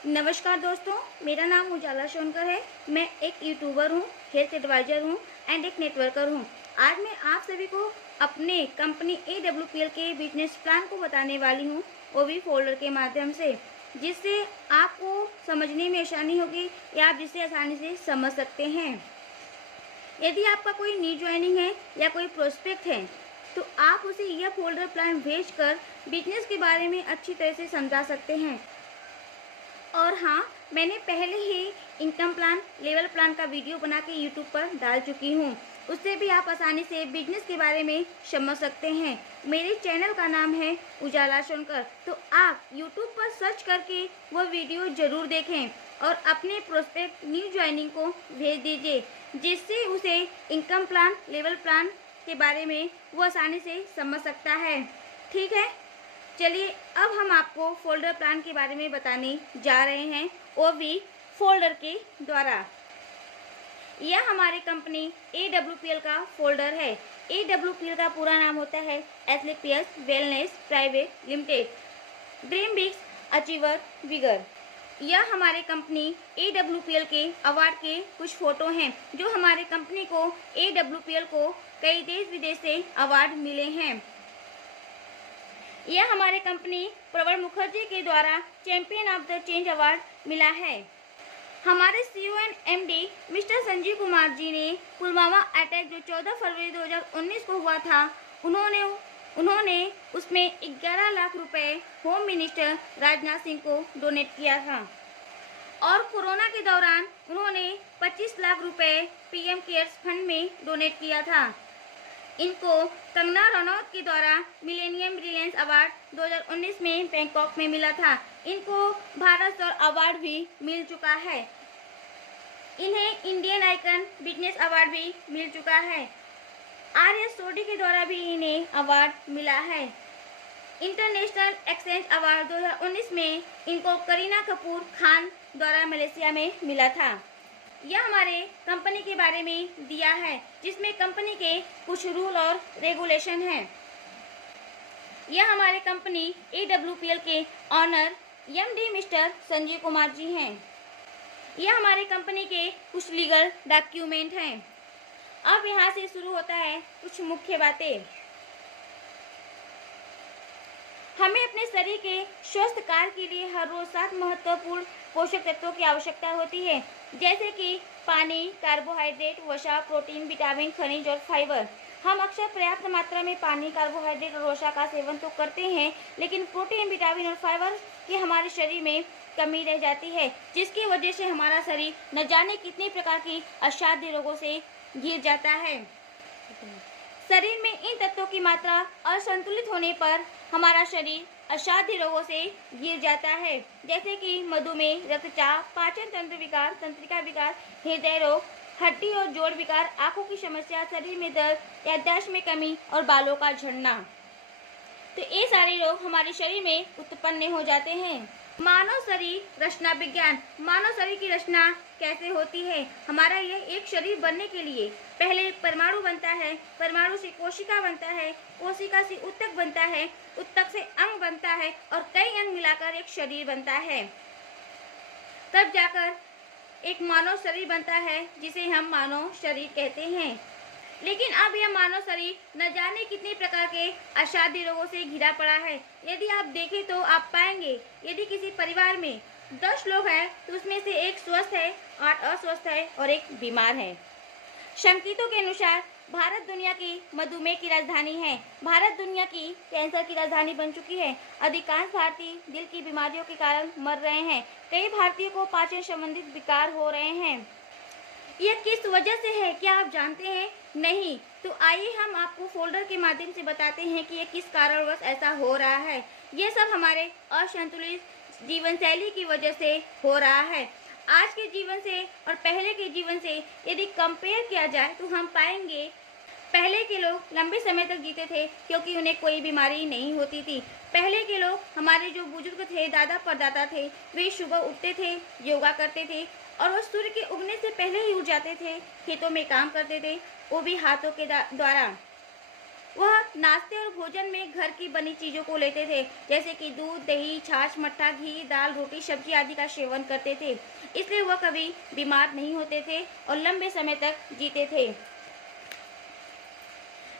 नमस्कार दोस्तों, मेरा नाम उजाला सोनकर है। मैं एक यूट्यूबर हूँ, हेल्थ एडवाइज़र हूँ एंड एक नेटवर्कर हूँ। आज मैं आप सभी को अपने कंपनी AWPL के बिजनेस प्लान को बताने वाली हूँ, वो भी फोल्डर के माध्यम से, जिससे आपको समझने में आसानी होगी या आप जिसे आसानी से समझ सकते हैं। यदि आपका कोई न्यू ज्वाइनिंग है या कोई प्रोस्पेक्ट है, तो आप उसे यह फोल्डर प्लान भेजकर बिजनेस के बारे में अच्छी तरह से समझा सकते हैं। और हाँ, मैंने पहले ही इनकम प्लान, लेवल प्लान का वीडियो बना के यूट्यूब पर डाल चुकी हूँ। उससे भी आप आसानी से बिजनेस के बारे में समझ सकते हैं। मेरे चैनल का नाम है उजाला सोनकर, तो आप यूट्यूब पर सर्च करके वह वीडियो ज़रूर देखें और अपने प्रोस्पेक्ट न्यू ज्वाइनिंग को भेज दीजिए, जिससे उसे इनकम प्लान, लेवल प्लान के बारे में वो आसानी से समझ सकता है। ठीक है, चलिए अब हम आपको फोल्डर प्लान के बारे में बताने जा रहे हैं, वो भी फोल्डर के द्वारा। यह हमारे कंपनी AWPL का फोल्डर है। AWPL का पूरा नाम होता है athletics wellness private limited, dream big achiever bigger. यह हमारे कंपनी AWPL के अवार्ड के कुछ फोटो हैं, जो हमारे कंपनी को AWPL को कई देश विदेश से अवार्ड मिले हैं। यह हमारे कंपनी प्रवर मुखर्जी के द्वारा champion of the change award मिला है। हमारे CEO and MD mister Sanjeev Kumar ji ने पुलवामा अटैक जो 14 फरवरी 2019 को हुआ था, उन्होंने उसमें 11 लाख रुपए होम मिनिस्टर राजनाथ सिंह को डोनेट किया था। और कोरोना के दौरान उन्होंने 25 लाख रुपए PM केयर्स फंड में डोनेट किया था। इनको कंगना रनौत के द्वारा मिलेनियम ब्रिलियंस अवार्ड 2019 में बैंकॉक में मिला था। इनको भारत स्तर अवार्ड भी मिल चुका है। इन्हें इंडियन आइकन बिजनेस अवार्ड भी मिल चुका है। RS सोडी के द्वारा भी इन्हें अवार्ड मिला है। इंटरनेशनल एक्सचेंज अवार्ड 2019 में इनको करीना कपूर खान द्वारा मलेशिया में मिला था। यह हमारे कंपनी के बारे में दिया है, जिसमें कंपनी के कुछ रूल और रेगुलेशन हैं। यह हमारे कंपनी AWPL के owner MD mister Sanjeev Kumar ji हैं। यह हमारे कंपनी के कुछ लीगल डॉक्यूमेंट हैं। अब यहाँ से शुरू होता है कुछ मुख्य बातें। हमें अपने शरीर के स्वस्थ कार्य के लिए हर रोज 7 महत्वपूर्ण पोषक तत्वों की आवश्यकता होती है, जैसे कि पानी, कार्बोहाइड्रेट, वसा, प्रोटीन, विटामिन, खनिज और फाइबर। हम अक्सर पर्याप्त मात्रा में पानी, कार्बोहाइड्रेट और वसा का सेवन तो करते हैं, लेकिन प्रोटीन, विटामिन और फाइबर की हमारे शरीर में कमी रह जाती है, जिसकी वजह से हमारा शरीर न जाने कितने प्रकार की असाध्य रोगों से घिर जाता है। शरीर में इन तत्वों की मात्रा असंतुलित होने पर हमारा शरीर असाध्य रोगों से घिर जाता है, जैसे कि मधुमेह, रक्तचाप, पाचन तंत्र विकार, तंत्रिका विकार, हृदय रोग, हड्डी और जोड़ विकार, आंखों की समस्या, शरीर में दर्द, याददाश्त में कमी और बालों का झड़ना। तो ये सारे रोग हमारे शरीर में उत्पन्न हो जाते हैं। मानव शरीर रचना विज्ञान। मानव शरीर की रचना कैसे होती है? हमारा यह एक शरीर बनने के लिए पहले परमाणु बनता है, परमाणु से कोशिका बनता है, कोशिका से ऊतक बनता है, ऊतक से अंग बनता है और कई अंग मिलाकर एक शरीर बनता है। तब जाकर एक मानव शरीर बनता है, जिसे हम मानव शरीर कहते हैं। लेकिन अब यह मानव शरीर न जाने कितने प्रकार के असाध्य रोगों से घिरा पड़ा है। यदि आप देखें तो आप पाएंगे, यदि किसी परिवार में 10 लोग हैं तो उसमें से एक स्वस्थ है, 8 अस्वस्थ है और एक बीमार है। संकेतों के अनुसार भारत दुनिया की मधुमेह की राजधानी है। भारत दुनिया की कैंसर की राजधानी बन चुकी है। अधिकांश भारतीय दिल की बीमारियों के कारण मर रहे हैं। कई भारतीयों को पाचन संबंधित विकार हो रहे हैं। यह किस वजह से है, क्या आप जानते हैं? नहीं। तो आइए हम आपको फोल्डर के माध्यम से बताते हैं कि यह किस कारणवश ऐसा हो रहा है। यह सब हमारे असंतुलित जीवन शैली की वजह से हो रहा है। आज के जीवन से और पहले के जीवन से यदि कंपेयर किया जाए तो हम पाएंगे पहले के लोग लंबे समय तक जीते थे, क्योंकि उन्हें कोई बीमारी नहीं होती थी। पहले के लोग, हमारे जो बुजुर्ग थे, दादा परदादा थे, वे सुबह उठते थे, योगा करते थे और वो सूर्य के उगने से पहले ही उठ जाते थे, खेतों में काम करते थे, वो भी हाथों के द्वारा। वह नाश्ते और भोजन में घर की बनी चीज़ों को लेते थे, जैसे कि दूध, दही, छाछ, मट्ठा, घी, दाल, रोटी, सब्जी आदि का सेवन करते थे। इसलिए वह कभी बीमार नहीं होते थे और लंबे समय तक जीते थे।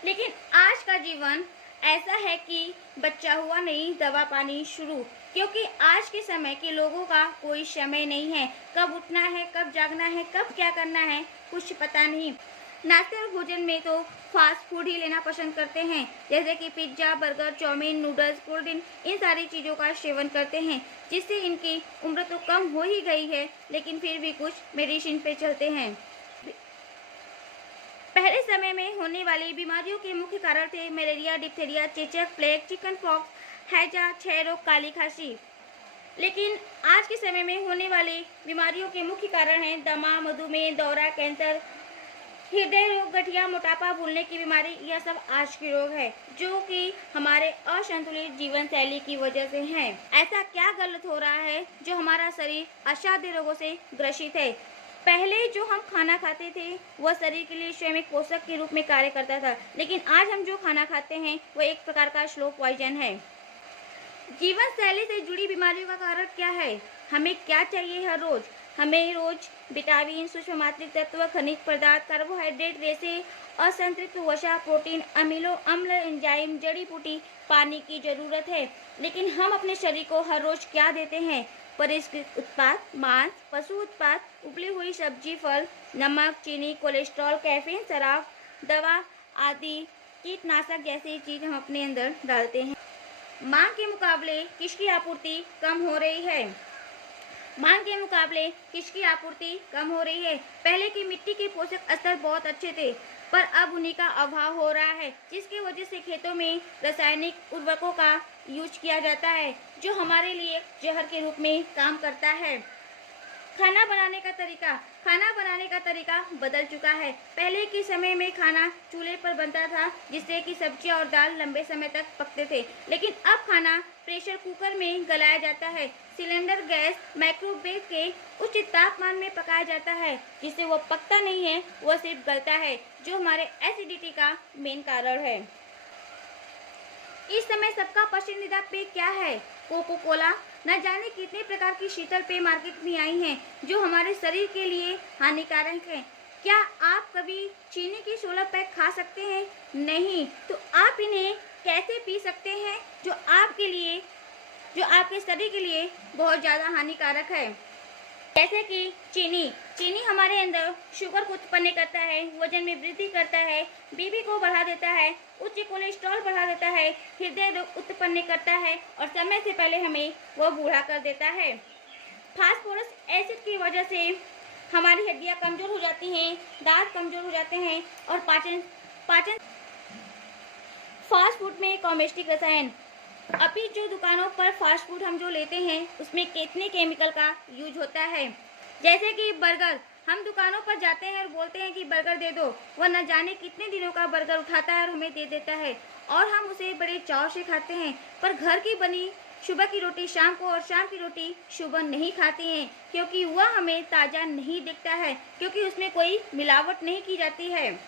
लेकिन आज का जीवन ऐसा है कि बच्चा हुआ नहीं, दवा पानी शुरू, क्योंकि आज के समय के लोगों का कोई समय नहीं है। कब उठना है, कब जागना है, कब क्या करना है, कुछ पता नहीं। नाश्ते और भोजन में तो फास्ट फूड ही लेना पसंद करते हैं, जैसे कि pizza, burger, chowmein, noodles, cold drink, इन सारी चीज़ों का सेवन करते हैं, जिससे इनकी उम्र तो कम हो ही गई है, लेकिन फिर भी कुछ मेडिसिन पे चलते हैं। पहले समय में होने वाली बीमारियों के मुख्य कारण थे मलेरिया, डिप्थीरिया, चेचक, प्लेग, चिकन पॉक्स, हैजा, क्षय रोग, काली खांसी। लेकिन आज के समय में होने वाली बीमारियों के मुख्य कारण हैं दमा, मधुमेह, दौरा, कैंसर, हृदय रोग, गठिया, मोटापा, भूलने की बीमारी। यह सब आज के रोग है, जो कि हमारे असंतुलित जीवन शैली की वजह से हैं। ऐसा क्या गलत हो रहा है जो हमारा शरीर असाध्य रोगों से ग्रसित है? पहले जो हम खाना खाते थे वह शरीर के लिए स्वयं एक पोषक के रूप में कार्य करता था, लेकिन आज हम जो खाना खाते हैं वह एक प्रकार का स्लो पॉइजन है। जीवन शैली से जुड़ी बीमारियों का कारण क्या है? हमें क्या चाहिए हर रोज? हमें रोज विटामिन, सूक्ष्म मात्रिक तत्व, खनिज पदार्थ, कार्बोहाइड्रेट, रेशे, असंतृप्त वसा, प्रोटीन, अमीनो अम्ल, एंजाइम, जड़ी बूटी, पानी की जरूरत है। लेकिन हम अपने शरीर को हर रोज क्या देते हैं? परिष्कृत उत्पाद, मांस, पशु उत्पाद, उबली हुई सब्जी, फल, नमक, चीनी, कोलेस्ट्रॉल, कैफीन, शराब, दवा आदि कीटनाशक जैसी चीज हम अपने अंदर डालते हैं। मांग के मुकाबले किसकी आपूर्ति कम हो रही है? मांग के मुकाबले किसकी आपूर्ति कम हो रही है? पहले की मिट्टी के पोषक स्तर बहुत अच्छे थे, पर अब उन्हीं का अभाव हो रहा है, जिसकी वजह से खेतों में रासायनिक उर्वरकों का यूज किया जाता है, जो हमारे लिए जहर के रूप में काम करता है। खाना बनाने का तरीका बदल चुका है। पहले के समय में खाना चूल्हे पर बनता था, जिससे कि सब्जी और दाल लंबे समय तक पकते थे, लेकिन अब खाना प्रेशर कुकर में गलाया जाता है। सिलेंडर गैस, माइक्रोवेव के उच्च तापमान में पकाया जाता है, जिससे वह पकता नहीं है, वह सिर्फ गलता है, जो हमारे एसिडिटी का मेन कारण है। इस समय सबका पसंदीदा पेय क्या है? Coca Cola. न जाने कितने प्रकार की शीतल पेय मार्केट में आई हैं, जो हमारे शरीर के लिए हानिकारक हैं। क्या आप कभी चीनी की 16 पैक खा सकते हैं? नहीं। तो आप इन्हें कैसे पी सकते हैं, जो आपके शरीर के लिए बहुत ज़्यादा हानिकारक है? जैसे कि चीनी हमारे अंदर शुगर को उत्पन्न करता है, वजन में वृद्धि करता है, बीपी को बढ़ा देता है, उच्च कोलेस्ट्रॉल बढ़ा देता है, हृदय रोग उत्पन्न करता है और समय से पहले हमें वह बूढ़ा कर देता है। फास्फोरस एसिड की वजह से हमारी हड्डियां कमजोर हो जाती हैं, दांत कमजोर हो जाते हैं और पाचन फास्ट फूड में कॉमेस्टिक रसायन। अभी जो दुकानों पर फास्ट फूड हम जो लेते हैं उसमें कितने केमिकल का यूज होता है। जैसे कि बर्गर, हम दुकानों पर जाते हैं और बोलते हैं कि बर्गर दे दो, वह न जाने कितने दिनों का बर्गर उठाता है और हमें दे देता है और हम उसे बड़े चाव से खाते हैं। पर घर की बनी सुबह की रोटी शाम को और शाम की रोटी सुबह नहीं खाते हैं, क्योंकि वह हमें ताज़ा नहीं दिखता है, क्योंकि उसमें कोई मिलावट नहीं की जाती है।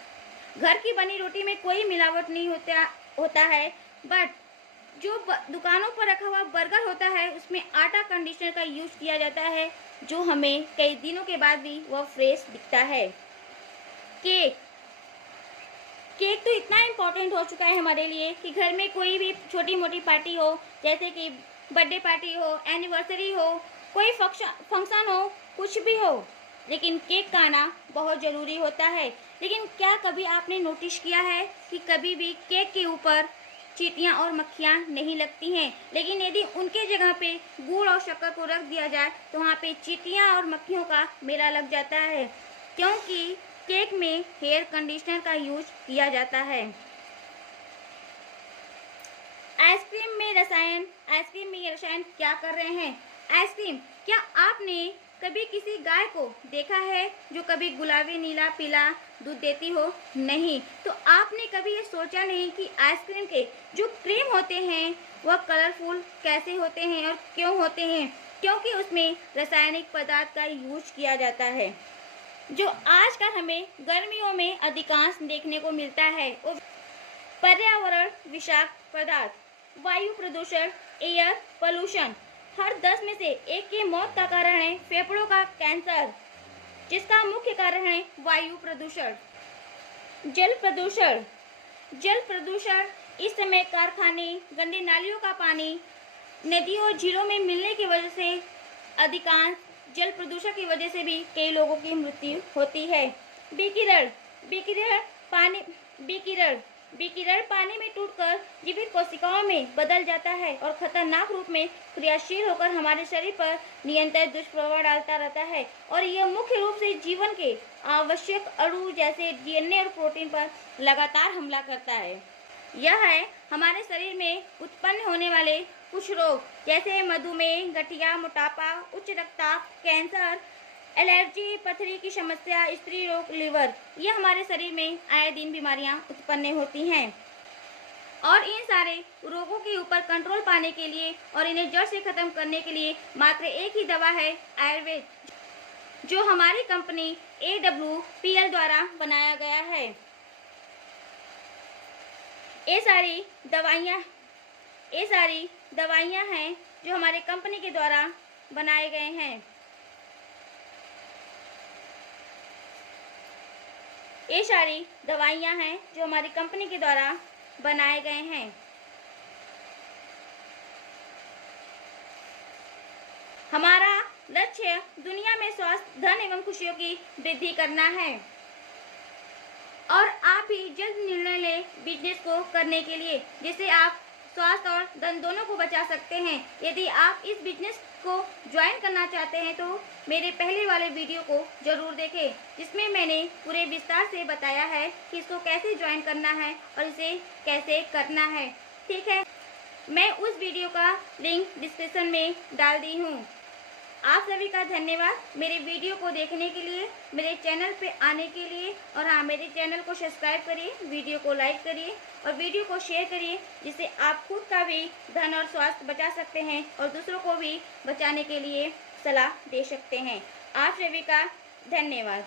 घर की बनी रोटी में कोई मिलावट नहीं होता है, बट जो दुकानों पर रखा हुआ बर्गर होता है उसमें आटा कंडीशनर का यूज किया जाता है, जो हमें कई दिनों के बाद भी वह फ्रेश दिखता है। केक तो इतना इम्पोर्टेंट हो चुका है हमारे लिए कि घर में कोई भी छोटी मोटी पार्टी हो, जैसे कि बर्थडे पार्टी हो, एनिवर्सरी हो, कोई फंक्शन हो, कुछ भी हो, लेकिन केक का आना बहुत ज़रूरी होता है। लेकिन क्या कभी आपने नोटिस किया है कि कभी भी केक के ऊपर चींटियाँ और मक्खियाँ नहीं लगती हैं, लेकिन यदि उनके जगह पे गुड़ और शक्कर को रख दिया जाए तो वहाँ पे चींटियाँ और मक्खियों का मेला लग जाता है, क्योंकि केक में हेयर कंडीशनर का यूज किया जाता है। आइसक्रीम में ये रसायन क्या कर रहे हैं? आइसक्रीम, क्या आपने कभी किसी गाय को देखा है जो कभी गुलाबी, नीला, पीला दूध देती हो? नहीं। तो आपने कभी ये सोचा नहीं कि आइसक्रीम के जो क्रीम होते हैं वह कलरफुल कैसे होते हैं और क्यों होते हैं? क्योंकि उसमें रासायनिक पदार्थ का यूज किया जाता है, जो आजकल हमें गर्मियों में अधिकांश देखने को मिलता है। पर्यावरण विषाक्त पदार्थ, वायु प्रदूषण, एयर पोल्यूशन। हर 10 में से एक की मौत का कारण है फेफड़ों का कैंसर, जिसका मुख्य कारण है वायु प्रदूषण। जल प्रदूषण। जल प्रदूषण इस समय कारखाने, गंदे नालियों का पानी, नदियों और झीलों में मिलने की वजह से अधिकांश जल प्रदूषण की वजह से भी कई लोगों की मृत्यु होती है। विकिरण। विकिरण पानी में टूटकर जीवित कोशिकाओं में बदल जाता है और खतरनाक रूप में क्रियाशील होकर हमारे शरीर पर निरंतर दुष्प्रभाव डालता रहता है, और यह मुख्य रूप से जीवन के आवश्यक अणु जैसे डीएनए और प्रोटीन पर लगातार हमला करता है। यह है हमारे शरीर में उत्पन्न होने वाले कुछ रोग, जैसे मधुमेह, गठिया, मोटापा, उच्च रक्तचाप, कैंसर, एलर्जी, पथरी की समस्या, स्त्री रोग, लिवर। ये हमारे शरीर में आए दिन बीमारियां उत्पन्न होती हैं, और इन सारे रोगों के ऊपर कंट्रोल पाने के लिए और इन्हें जड़ से खत्म करने के लिए मात्र एक ही दवा है, आयुर्वेद, जो हमारी कंपनी AWPL द्वारा बनाया गया है। ये सारी दवाइयाँ हैं जो हमारे कंपनी के द्वारा बनाए गए हैं। ये सारी दवाइयाँ हैं जो हमारी कंपनी के द्वारा बनाए गए हैं। हमारा लक्ष्य दुनिया में स्वास्थ्य, धन एवं खुशियों की वृद्धि करना है, और आप भी जल्द निर्णय लें बिजनेस को करने के लिए, जिससे आप स्वास्थ्य और धन दोनों को बचा सकते हैं। यदि आप इस बिजनेस को ज्वाइन करना चाहते हैं तो मेरे पहले वाले वीडियो को जरूर देखें, जिसमें मैंने पूरे विस्तार से बताया है कि इसको कैसे ज्वाइन करना है और इसे कैसे करना है। ठीक है, मैं उस वीडियो का लिंक डिस्क्रिप्शन में डाल दी हूँ। आप सभी का धन्यवाद मेरे वीडियो को देखने के लिए, मेरे चैनल पे आने के लिए, और हाँ, मेरे चैनल को सब्सक्राइब करिए, वीडियो को लाइक करिए और वीडियो को शेयर करिए, जिससे आप खुद का भी धन और स्वास्थ्य बचा सकते हैं और दूसरों को भी बचाने के लिए सलाह दे सकते हैं। आप सभी का धन्यवाद।